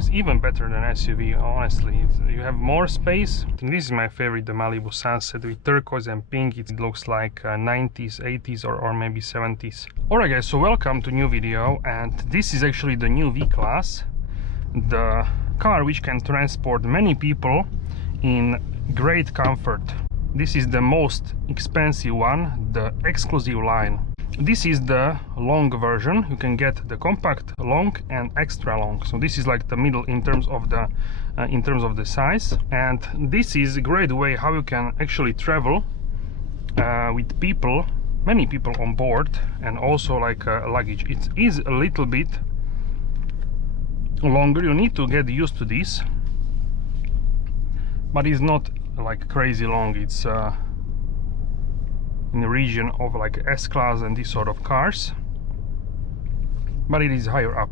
is even better than SUV, honestly. You have more space. I think this is my favorite, the Malibu Sunset with turquoise and pink. It looks like 90s, 80s or maybe 70s. Alright guys, so welcome to new video, and this is actually the new V-Class, the car which can transport many people in great comfort. This is the most expensive one, the exclusive line. This is the long version. You can get the compact, long and extra long. So this is like the middle in terms of the size. And this is a great way how you can actually travel with people, many people on board, and also like luggage. It is a little bit longer. You need to get used to this, but it's not like crazy long. It's in the region of like S-Class and these sort of cars, but it is higher up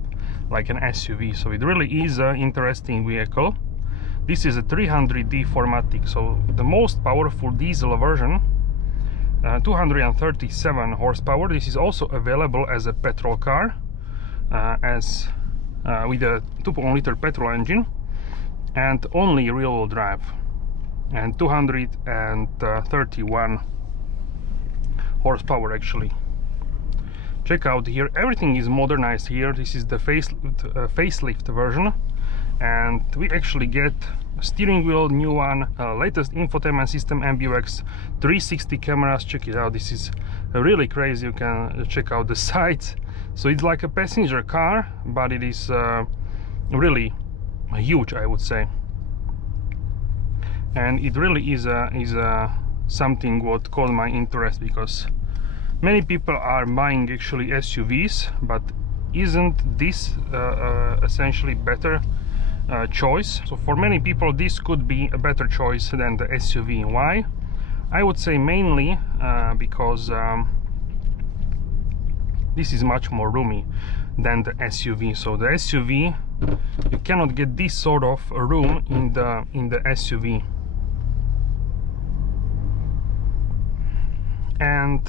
like an SUV, so it really is an interesting vehicle. This is a 300D 4MATIC, so the most powerful diesel version, 237 horsepower. This is also available as a petrol car, with a 2.0-liter petrol engine and only rear-wheel drive, and 231 horsepower actually. Check out here, everything is modernized here. This is the facelift version, and we actually get a steering wheel, new one, latest infotainment system, MBUX, 360 cameras. Check it out, this is really crazy. You can check out the sides. So it's like a passenger car, but it is really huge, I would say. And it really is something what caught my interest, because many people are buying actually SUVs, but isn't this essentially better choice? So for many people this could be a better choice than the SUV. Why? I would say mainly because this is much more roomy than the SUV. So the SUV, you cannot get this sort of room in the SUV. And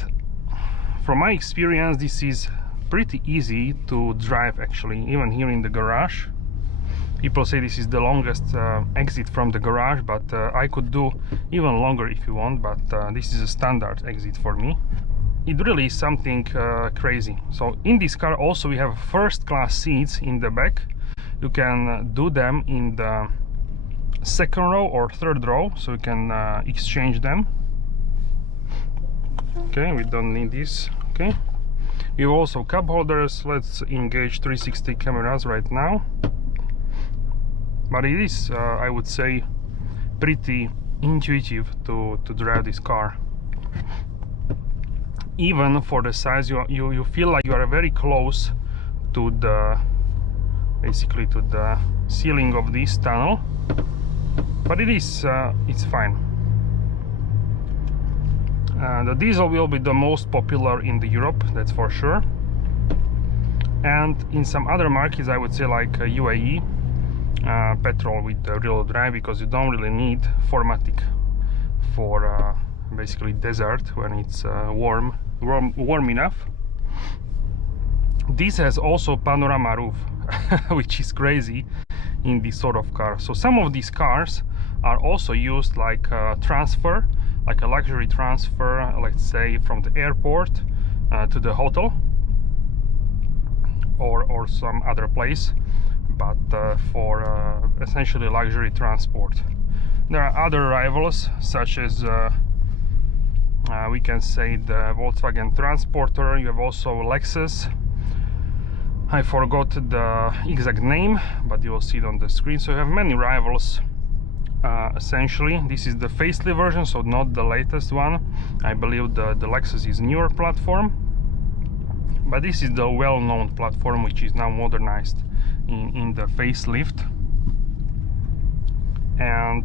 from my experience, this is pretty easy to drive actually, even here in the garage. People say this is the longest exit from the garage, but I could do even longer if you want, but this is a standard exit for me. It really is something crazy. So in this car also we have first class seats in the back. You can do them in the second row or third row, so you can exchange them. Okay, we don't need this. Okay, we have also cup holders. Let's engage 360 cameras right now. But it is, I would say, pretty intuitive to drive this car. Even for the size, you feel like you are very close to the, basically to the ceiling of this tunnel. But it is, it's fine. The diesel will be the most popular in the Europe, that's for sure. And in some other markets, I would say like UAE, petrol with the rear-wheel drive, because you don't really need 4MATIC for basically desert when it's warm enough. This has also panorama roof, which is crazy in this sort of car. So some of these cars are also used like transfer, like a luxury transfer, let's say from the airport to the hotel or some other place, but for essentially luxury transport. There are other rivals, such as we can say the Volkswagen Transporter. You have also Lexus. I forgot the exact name, but you will see it on the screen. So you have many rivals. Essentially, this is the facelift version, so not the latest one. I believe the Lexus is newer platform, but this is the well-known platform, which is now modernized in the facelift. And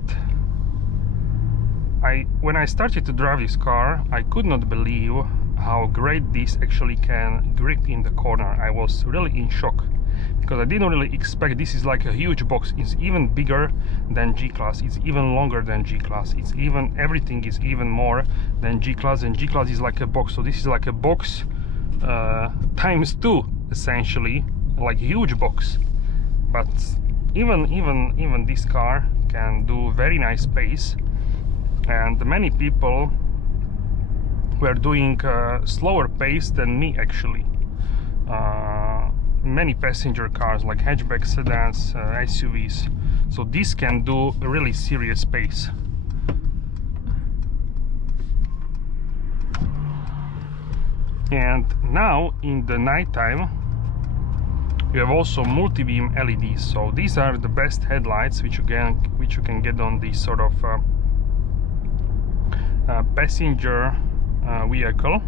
when I started to drive this car, I could not believe how great this actually can grip in the corner. I was really in shock, because I didn't really expect. This is like a huge box. It's even bigger than G-Class, it's even longer than G-Class, it's even, everything is even more than G-Class, and G-Class is like a box. So this is like a box times 2 essentially, like a huge box. But even this car can do very nice pace, and many people were doing slower pace than me actually. Many passenger cars like hatchback sedans, SUVs, so this can do a really serious pace. And now in the nighttime you have also multi-beam LEDs, so these are the best headlights which you can get on this sort of passenger vehicle.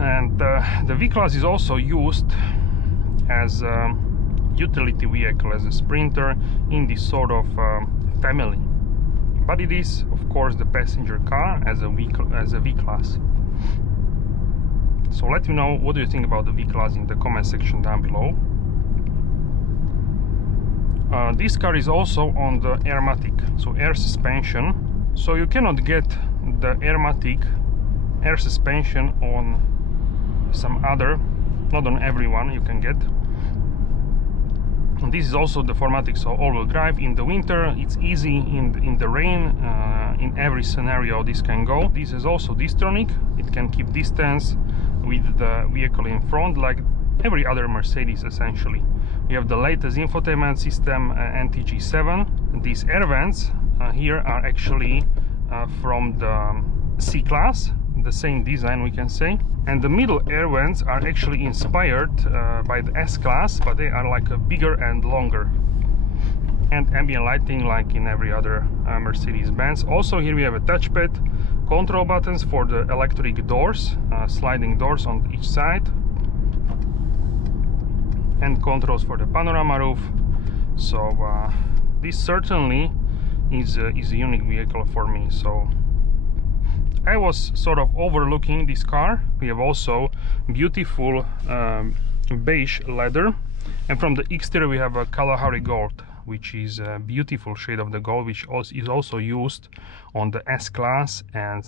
And the V-Class is also used as a utility vehicle, as a sprinter in this sort of family. But it is, of course, the passenger car as a V-Class. So let me know what do you think about the V-Class in the comment section down below. This car is also on the Airmatic, so air suspension. So you cannot get the Airmatic air suspension on some other, not on everyone you can get. And this is also the 4MATIC, so all-wheel drive. In the winter it's easy, in the rain, in every scenario this can go. This is also Distronic, it can keep distance with the vehicle in front like every other Mercedes essentially. We have the latest infotainment system, NTG7. These air vents here are actually from the C-Class, the same design we can say, and the middle air vents are actually inspired by the S-Class, but they are like a bigger and longer, and ambient lighting like in every other Mercedes-Benz. Also here we have a touchpad, control buttons for the electric doors, sliding doors on each side, and controls for the panorama roof. So this certainly is a unique vehicle for me. So I was sort of overlooking this car. We have also beautiful beige leather, and from the exterior we have a Kalahari gold, which is a beautiful shade of the gold, which is also used on the S-Class and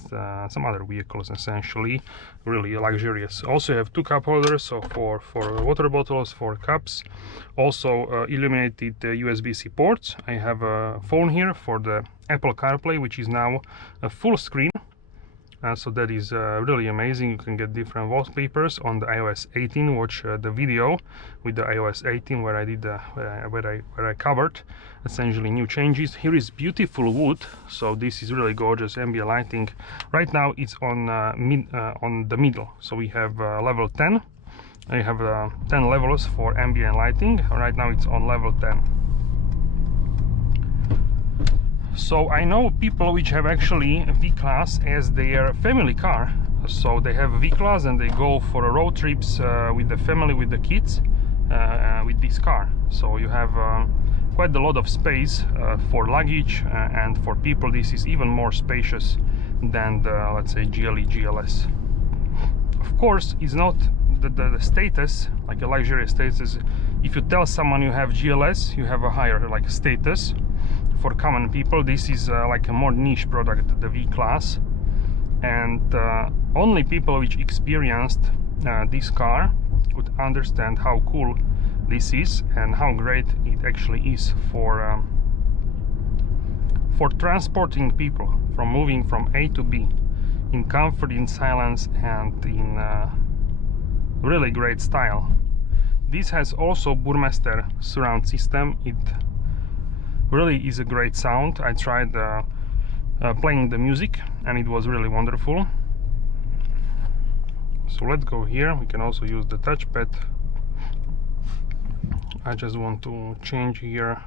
some other vehicles, essentially really luxurious. Also you have two cup holders, so for water bottles, for cups. Also illuminated USB-C ports. I have a phone here for the Apple CarPlay, which is now a full screen. So that is really amazing. You can get different wallpapers on the iOS 18. Watch the video with the iOS 18 where I did where I covered essentially new changes. Here is beautiful wood, so this is really gorgeous ambient lighting. Right now it's on on the middle, so we have level 10. I have 10 levels for ambient lighting. Right now it's on level 10. So I know people which have actually V-Class as their family car. So they have a V-Class and they go for road trips with the family, with the kids, with this car. So you have quite a lot of space for luggage, and for people this is even more spacious than the, let's say, GLE, GLS. Of course, it's not the status, like a luxury status. If you tell someone you have GLS, you have a higher like status. For common people, this is like a more niche product, the V-Class, and only people which experienced this car could understand how cool this is and how great it actually is for transporting people, from moving from A to B in comfort, in silence, and in really great style. This has also Burmester surround system. It really is a great sound. I tried playing the music and it was really wonderful. So let's go here. We can also use the touchpad. I just want to change here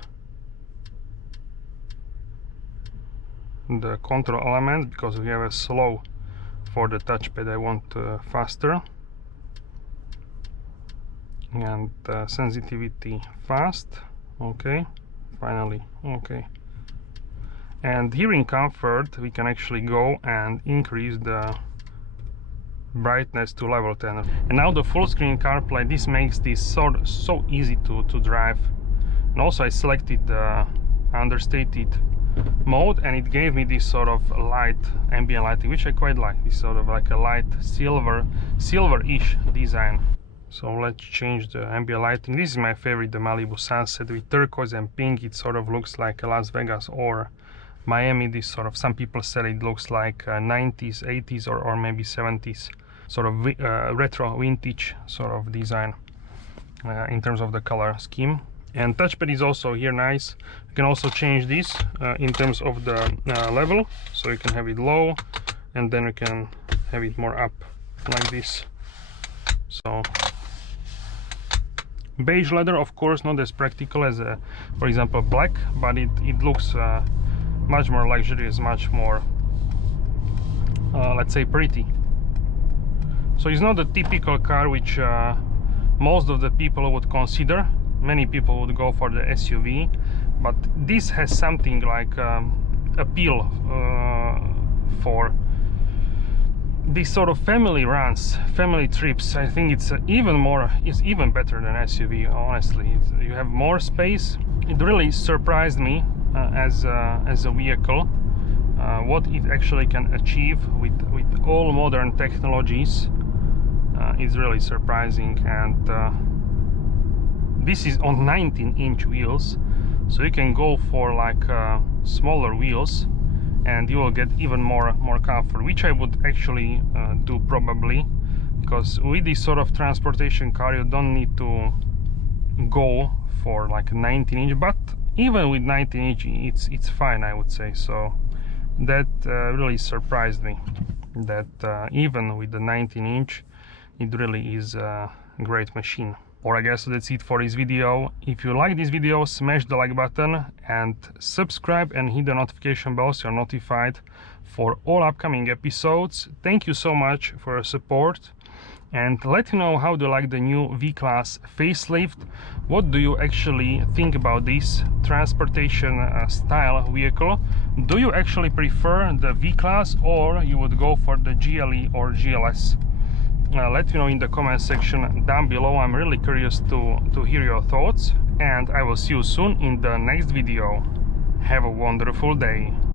the control elements because we have a slow for the touchpad. I want faster, and sensitivity fast. Okay, finally. Okay, and here in comfort we can actually go and increase the brightness to level 10. And now the full screen CarPlay, this makes this so easy to drive. And also I selected the understated mode and it gave me this sort of light ambient lighting, which I quite like. This sort of like a light silver-ish design. So let's change the ambient lighting. This is my favorite, the Malibu Sunset with turquoise and pink. It sort of looks like Las Vegas or Miami. This sort of, some people said it looks like 90s, 80s or maybe 70s, sort of retro vintage sort of design in terms of the color scheme. And touchpad is also here nice. You can also change this in terms of the level, so you can have it low and then you can have it more up like this. So beige leather, of course, not as practical as for example black, but it looks much more luxurious, much more let's say pretty. So it's not a typical car which most of the people would consider. Many people would go for the SUV, but this has something like appeal for these sort of family runs, family trips. I think it's even better than SUV, honestly. You have more space. It really surprised me as a vehicle, what it actually can achieve with all modern technologies. It's really surprising. And this is on 19-inch wheels, so you can go for like smaller wheels and you will get even more comfort, which I would actually do probably, because with this sort of transportation car you don't need to go for like a 19-inch, but even with 19-inch it's fine, I would say. So that really surprised me, that even with the 19-inch it really is a great machine. Or I guess that's it for this video. If you like this video, smash the like button and subscribe and hit the notification bell so you're notified for all upcoming episodes. Thank you so much for your support, and let me know how do you like the new V-Class facelift. What do you actually think about this transportation style vehicle? Do you actually prefer the V-Class, or you would go for the GLE or GLS? Let me know in the comment section down below. I'm really curious to hear your thoughts, and I will see you soon in the next video. Have a wonderful day.